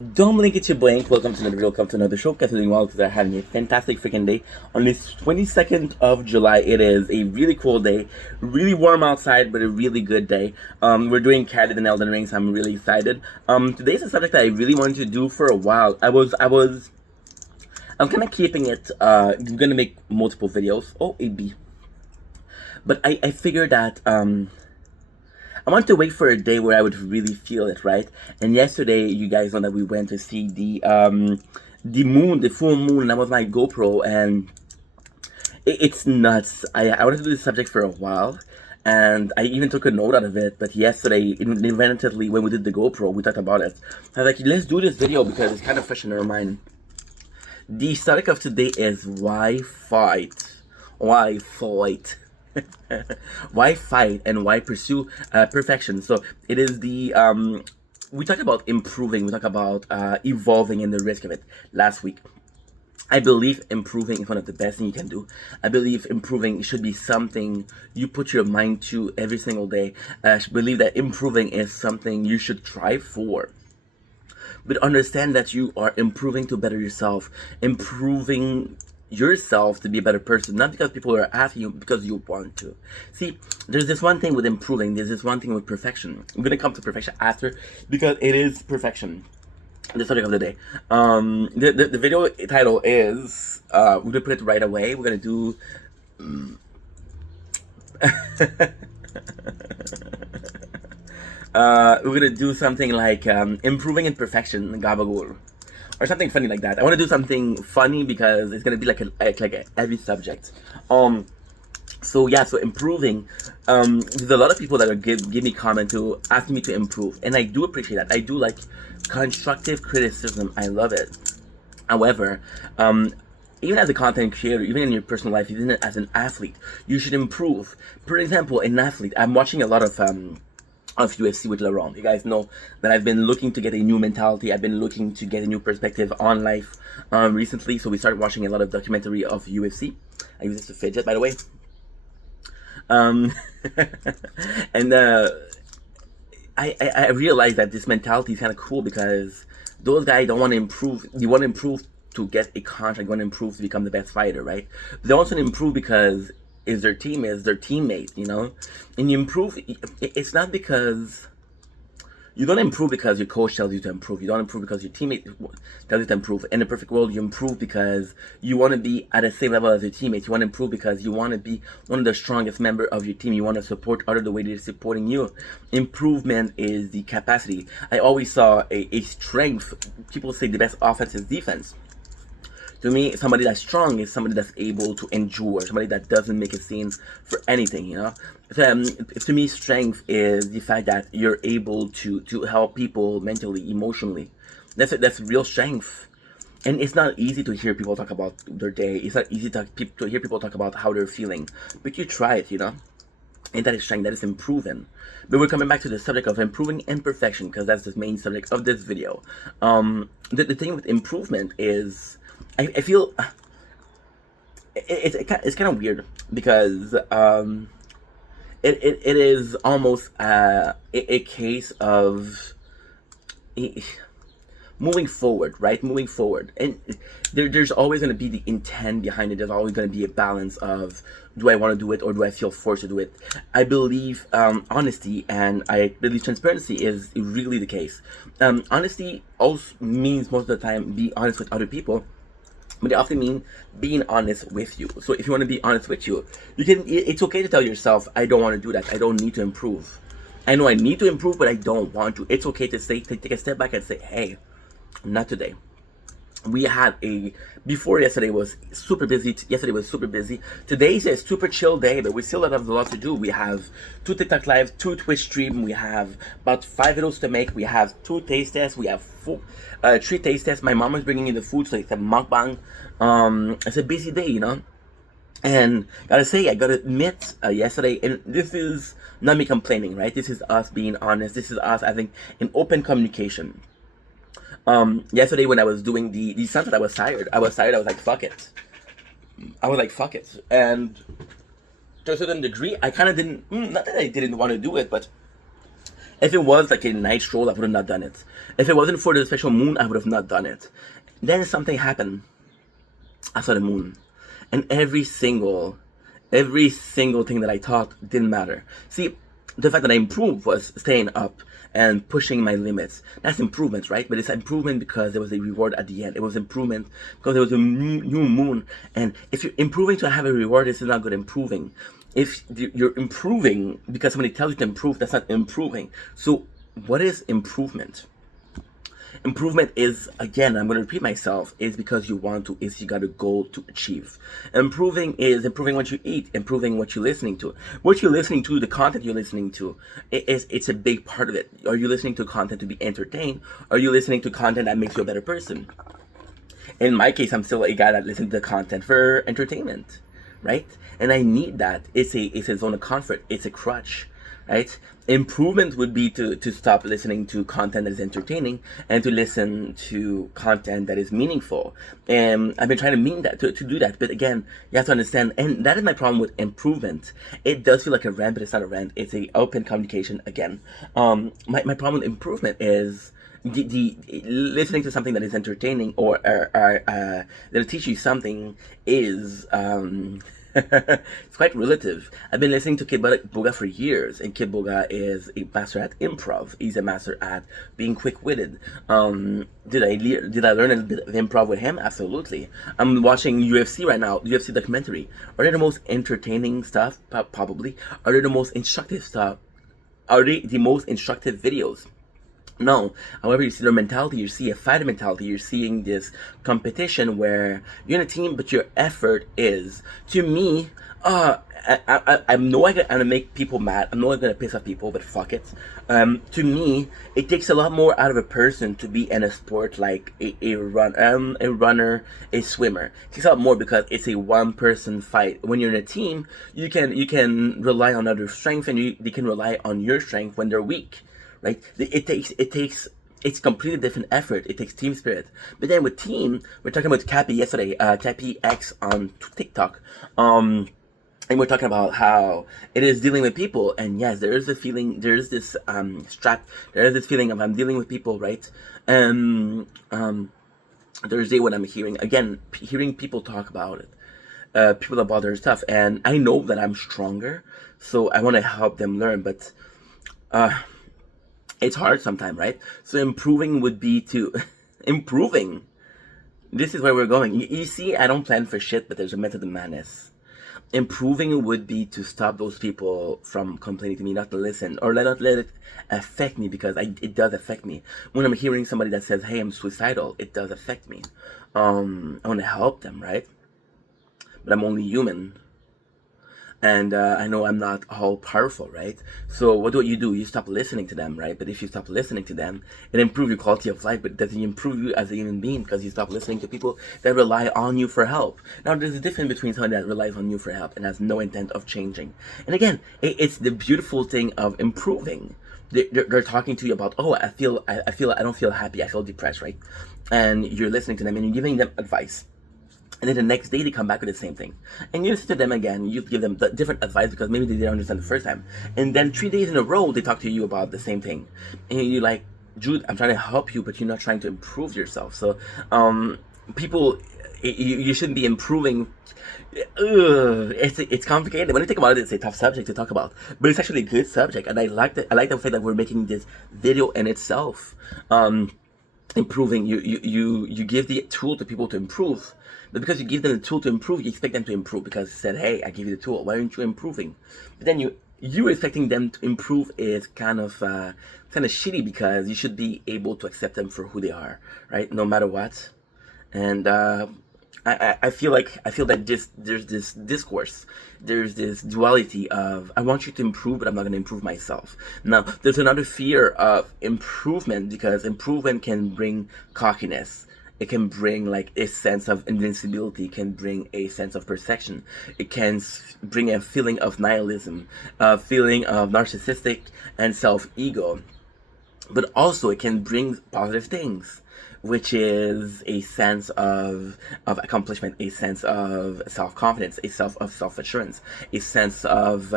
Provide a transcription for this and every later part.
Dominic, it's your blank. Welcome to another video. Welcome to another show. Guys, doing well because I'm having a fantastic freaking day. On this 22nd of July, it is a really cool day. Really warm outside, but a really good day. We're doing Cat and Elden Ring, so I'm really excited. Today's a subject that I really wanted to do for a while. I'm kind of keeping it. I'm gonna make multiple videos. Oh, a bee. But I figured that I wanted to wait for a day where I would really feel it, right? And yesterday, you guys know that we went to see the moon, the full moon, and that was my GoPro, and it's nuts. I wanted to do this subject for a while, and I even took a note out of it. But yesterday, inventively, when we did the GoPro, we talked about it. I was like, let's do this video because it's kind of fresh in our mind. The subject of today is why fight? Why fight? Why fight and why pursue perfection? So it is we talked about improving, we talked about evolving and the risk of it last week. I believe improving is one of the best things you can do. I believe improving should be something you put your mind to every single day. I believe that improving is something you should strive for. But understand that you are improving to better yourself, improving yourself to be a better person, not because people are asking you, because you want to. See, there's this one thing with improving, there's this one thing with perfection. I'm gonna come to perfection after, because it is perfection, the subject of the day. The video title is, we're gonna put it right away. We're gonna do we're gonna do something like improving in perfection, gabagool, or something funny like that. I want to do something funny because it's gonna be like a heavy subject. So improving. There's a lot of people that are give me comment to asking me to improve, and I do appreciate that. I do like constructive criticism. I love it. However, even as a content creator, even in your personal life, even as an athlete, you should improve. For example, an athlete, I'm watching a lot of UFC with Laurent. You guys know that I've been looking to get a new mentality. I've been looking to get a new perspective on life recently. So we started watching a lot of documentary of UFC. I use this to fidget, by the way. Um, and I realized that this mentality is kind of cool because those guys don't want to improve. They want to improve to get a contract. They want to improve to become the best fighter, right? They also want to improve because is their teammate, you know? And you improve, it's not because, you don't improve because your coach tells you to improve. You don't improve because your teammate tells you to improve. In a perfect world, you improve because you want to be at the same level as your teammates. You want to improve because you want to be one of the strongest member of your team. You want to support others the way they're supporting you. Improvement is the capacity. I always saw a strength. People say the best offense is defense. To me, somebody that's strong is somebody that's able to endure, somebody that doesn't make a scene for anything, you know? To me, strength is the fact that you're able to help people mentally, emotionally. That's real strength. And it's not easy to hear people talk about their day. It's not easy to hear people talk about how they're feeling. But you try it, you know? And that is strength, that is improving. But we're coming back to the subject of improving imperfection, because that's the main subject of this video. The thing with improvement is, I feel it's kind of weird because it is almost a case of moving forward, right? Moving forward, and there's always going to be the intent behind it. There's always going to be a balance of, do I want to do it or do I feel forced to do it? I believe honesty, and I believe transparency is really the case. Honesty also means most of the time be honest with other people, but they often mean being honest with you. So if you want to be honest with you, it's okay to tell yourself, I don't want to do that. I don't need to improve. I know I need to improve, but I don't want to. It's okay to take a step back and say, hey, not today. We had before yesterday was super busy. Yesterday was super busy. Today's a super chill day, but we still have a lot to do. We have 2 TikTok live, 2 Twitch stream. We have about 5 videos to make. We have 2 taste tests. We have 3 taste tests. My mom is bringing in the food, so it's a mukbang. It's a busy day, you know. And gotta say, I gotta admit, yesterday, and this is not me complaining, right? This is us being honest. This is us having an open communication. Yesterday when I was doing the sunset, I was tired. I was like, fuck it. And to a certain degree, I kind of didn't, not that I didn't want to do it, but If it was like a night stroll, I would have not done it. If it wasn't for the special moon, I would have not done it. Then something happened after the moon, and every single thing that I thought didn't matter. See, the fact that I improved was staying up and pushing my limits. That's improvement, right? But it's improvement because there was a reward at the end. It was improvement because there was a new moon. And if you're improving to have a reward, this is not good improving. If you're improving because somebody tells you to improve, that's not improving. So what is improvement? Improvement is, again, I'm going to repeat myself, is because you want to, is you got a goal to achieve. Improving is improving what you eat, improving what you're listening to. What you're listening to, the content you're listening to, it's a big part of it. Are you listening to content to be entertained? Are you listening to content that makes you a better person? In my case, I'm still a guy that listens to content for entertainment, right? And I need that. It's a zone of comfort. It's a crutch, right? Improvement would be to stop listening to content that is entertaining and to listen to content that is meaningful. And I've been trying to mean that to do that. But again, you have to understand, and that is my problem with improvement. It does feel like a rant, but it's not a rant. It's a open communication again. My problem with improvement is the listening to something that is entertaining or that'll teach you something is it's quite relative. I've been listening to Kid Boga for years, and Kid Boga is a master at improv. He's a master at being quick-witted. Did I learn a little bit of improv with him? Absolutely. I'm watching UFC right now, UFC documentary. Are they the most entertaining stuff? Probably. Are they the most instructive stuff? Are they the most instructive videos? No. However, you see their mentality, you see a fighter mentality, you're seeing this competition where you're in a team, but your effort is, to me, I'm not gonna make people mad. I'm not gonna piss off people, but fuck it. To me, it takes a lot more out of a person to be in a sport like a runner, a swimmer. It takes a lot more because it's a one-person fight. When you're in a team, you can rely on other strength, and they can rely on your strength when they're weak. Right? It's completely different effort. It takes team spirit. But then with team, we're talking about Cappy yesterday, Cappy X on TikTok. And we're talking about how it is dealing with people. And yes, there is a feeling, there is this there is this feeling of I'm dealing with people, right? Thursday when I'm hearing people talk about it. People about their stuff. And I know that I'm stronger, so I want to help them learn. But it's hard sometimes, right? So improving would be to improving. This is where we're going. You see, I don't plan for shit, but there's a method of madness. Improving would be to stop those people from complaining to me, not to listen, or not let it affect me, because it does affect me. When I'm hearing somebody that says, "Hey, I'm suicidal," it does affect me. I want to help them, right? But I'm only human. And I know I'm not all powerful, right? So what do? You stop listening to them, right? But if you stop listening to them, it improves your quality of life, but it doesn't improve you as a human being because you stop listening to people that rely on you for help. Now, there's a difference between someone that relies on you for help and has no intent of changing. And again, it's the beautiful thing of improving. They're talking to you about, oh, I don't feel happy, I feel depressed, right? And you're listening to them and you're giving them advice. And then the next day they come back with the same thing. And you listen to them again, you give them the different advice because maybe they didn't understand the first time. And then 3 days in a row they talk to you about the same thing. And you're like, Jude, I'm trying to help you, but you're not trying to improve yourself. So people, you shouldn't be improving. It's complicated. When you think about it, it's a tough subject to talk about. But it's actually a good subject. And I like the fact that we're making this video in itself. Improving, you give the tool to people to improve. But because you give them the tool to improve, you expect them to improve because you said, hey, I give you the tool. Why aren't you improving? But then you expecting them to improve is kind of shitty because you should be able to accept them for who they are, right? No matter what. And I feel that there's this discourse, there's this duality of I want you to improve, but I'm not going to improve myself. Now, there's another fear of improvement because improvement can bring cockiness. It can bring like a sense of invincibility. It can bring a sense of perfection. It can bring a feeling of nihilism, a feeling of narcissistic and self-ego. But also it can bring positive things, which is a sense of accomplishment, a sense of self-confidence, a self-assurance, a sense of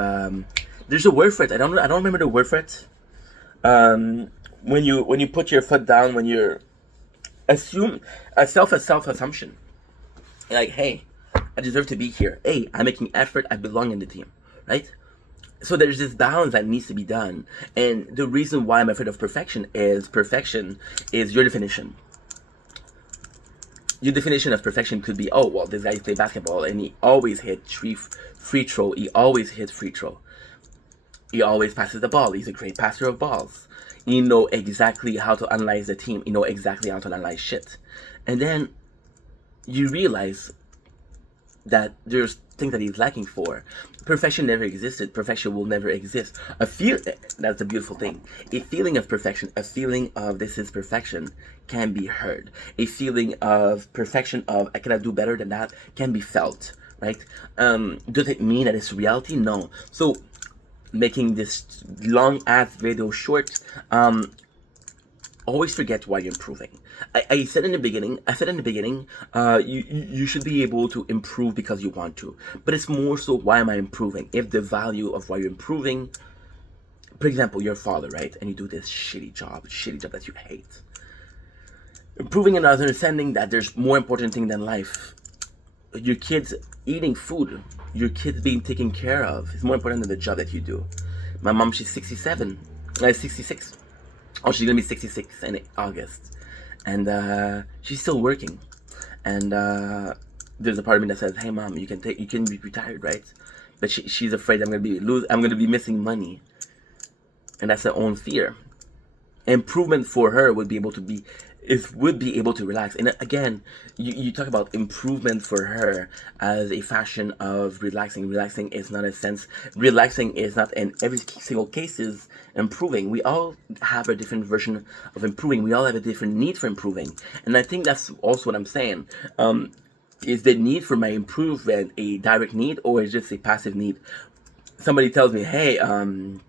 there's a word for it. I don't remember the word for it. When you put your foot down, when you're assume a self assumption, like, hey, I deserve to be here. Hey, I'm making effort. I belong in the team, right? So there's this balance that needs to be done, and the reason why I'm afraid of perfection is your definition. Your definition of perfection could be, oh well, this guy play basketball and he always hit free throw. He always hit free throw. He always passes the ball. He's a great passer of balls. You know exactly how to analyze the team. You know exactly how to analyze shit. And then you realize that there's things that he's lacking for. Perfection never existed. Perfection will never exist. That's the beautiful thing. A feeling of perfection, a feeling of this is perfection, can be heard. A feeling of perfection of I cannot do better than that can be felt. Right? Does it mean that it's reality? No. So making this long ass video short, always forget why you're improving. I said in the beginning, you should be able to improve because you want to. But it's more so, why am I improving? If the value of why you're improving, for example, you're a father, right? And you do this shitty job that you hate. Improving and understanding that there's more important thing than life. Your kids eating food, your kids being taken care of is more important than the job that you do. My mom, she's 66. Oh, she's gonna be 66 in August, and she's still working. And there's a part of me that says, "Hey, mom, you can be retired, right?" But she's afraid I'm gonna be missing money, and that's her own fear. Improvement for her would be able to relax. And again, you talk about improvement for her as a fashion of relaxing. Relaxing is not in every single case is improving. We all have a different version of improving. We all have a different need for improving. And I think that's also what I'm saying. Is the need for my improvement a direct need, or is it just a passive need? Somebody tells me, hey, I'm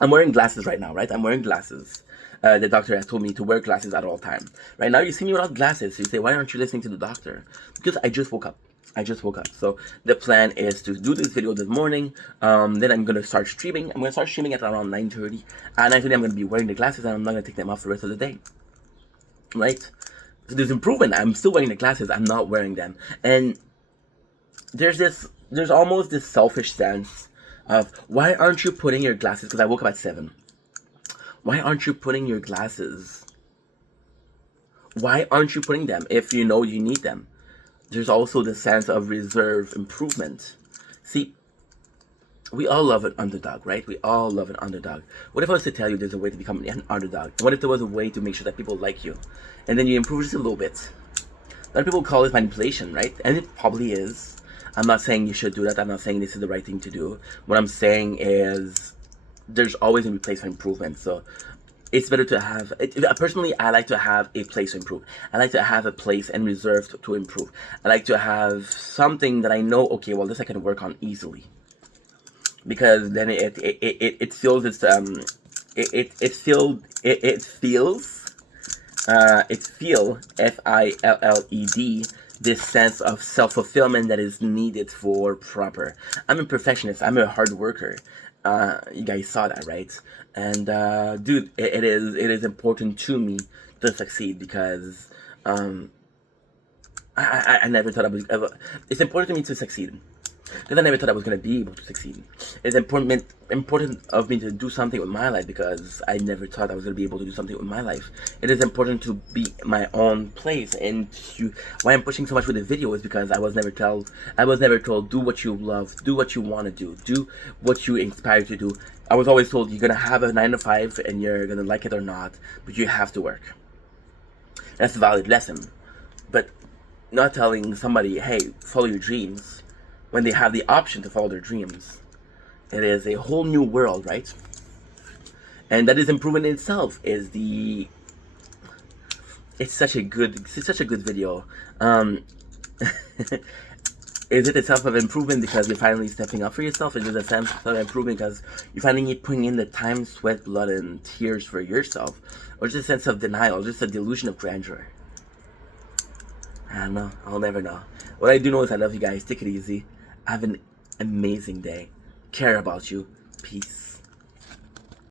wearing glasses right now, right? I'm wearing glasses. The doctor has told me to wear glasses at all time. Right now, you see me without glasses. You say, why aren't you listening to the doctor? Because I just woke up. So the plan is to do this video this morning. Then I'm going to start streaming. I'm going to start streaming at around 9:30. At 9:30, I'm going to be wearing the glasses, and I'm not going to take them off the rest of the day. Right? So there's improvement. I'm still wearing the glasses. I'm not wearing them. And there's almost this selfish sense of, why aren't you putting your glasses? Because I woke up at 7. Why aren't you putting your glasses? Why aren't you putting them if you know you need them? There's also the sense of reserve improvement. See, we all love an underdog, right? We all love an underdog. What if I was to tell you there's a way to become an underdog? What if there was a way to make sure that people like you? And then you improve just a little bit. A lot of people call it manipulation, right? And it probably is. I'm not saying you should do that. I'm not saying this is the right thing to do. What I'm saying is, there's always a place for improvement. So it's better to have personally, I like to have a place to improve. I like to have a place and reserve to improve. I like to have something that I know, okay, well, this I can work on easily, because then it feels FILLED, this sense of self-fulfillment that is needed for proper. I'm a perfectionist. I'm a hard worker. You guys saw that, right? And dude, it is important to me to succeed, because I never thought I was ever. It's important to me to succeed, because I never thought I was going to be able to succeed. It's important of me to do something with my life, because I never thought I was going to be able to do something with my life. It is important to be my own place, and why I'm pushing so much with the video is because I was never told do what you love, do what you want to do what you inspire to do. I was always told you're going to have a 9 to 5 and you're going to like it or not, but you have to work. That's a valid lesson. But not telling somebody, hey, follow your dreams, when they have the option to follow their dreams. It is a whole new world, right? And that is improvement in itself. It's such a good video. Is it a sense of improvement because you're finally stepping up for yourself? Is it a sense of improvement because you're finally putting in the time, sweat, blood, and tears for yourself? Or just a sense of denial, just a delusion of grandeur? I don't know. I'll never know. What I do know is I love you guys. Take it easy. Have an amazing day. Care about you. Peace.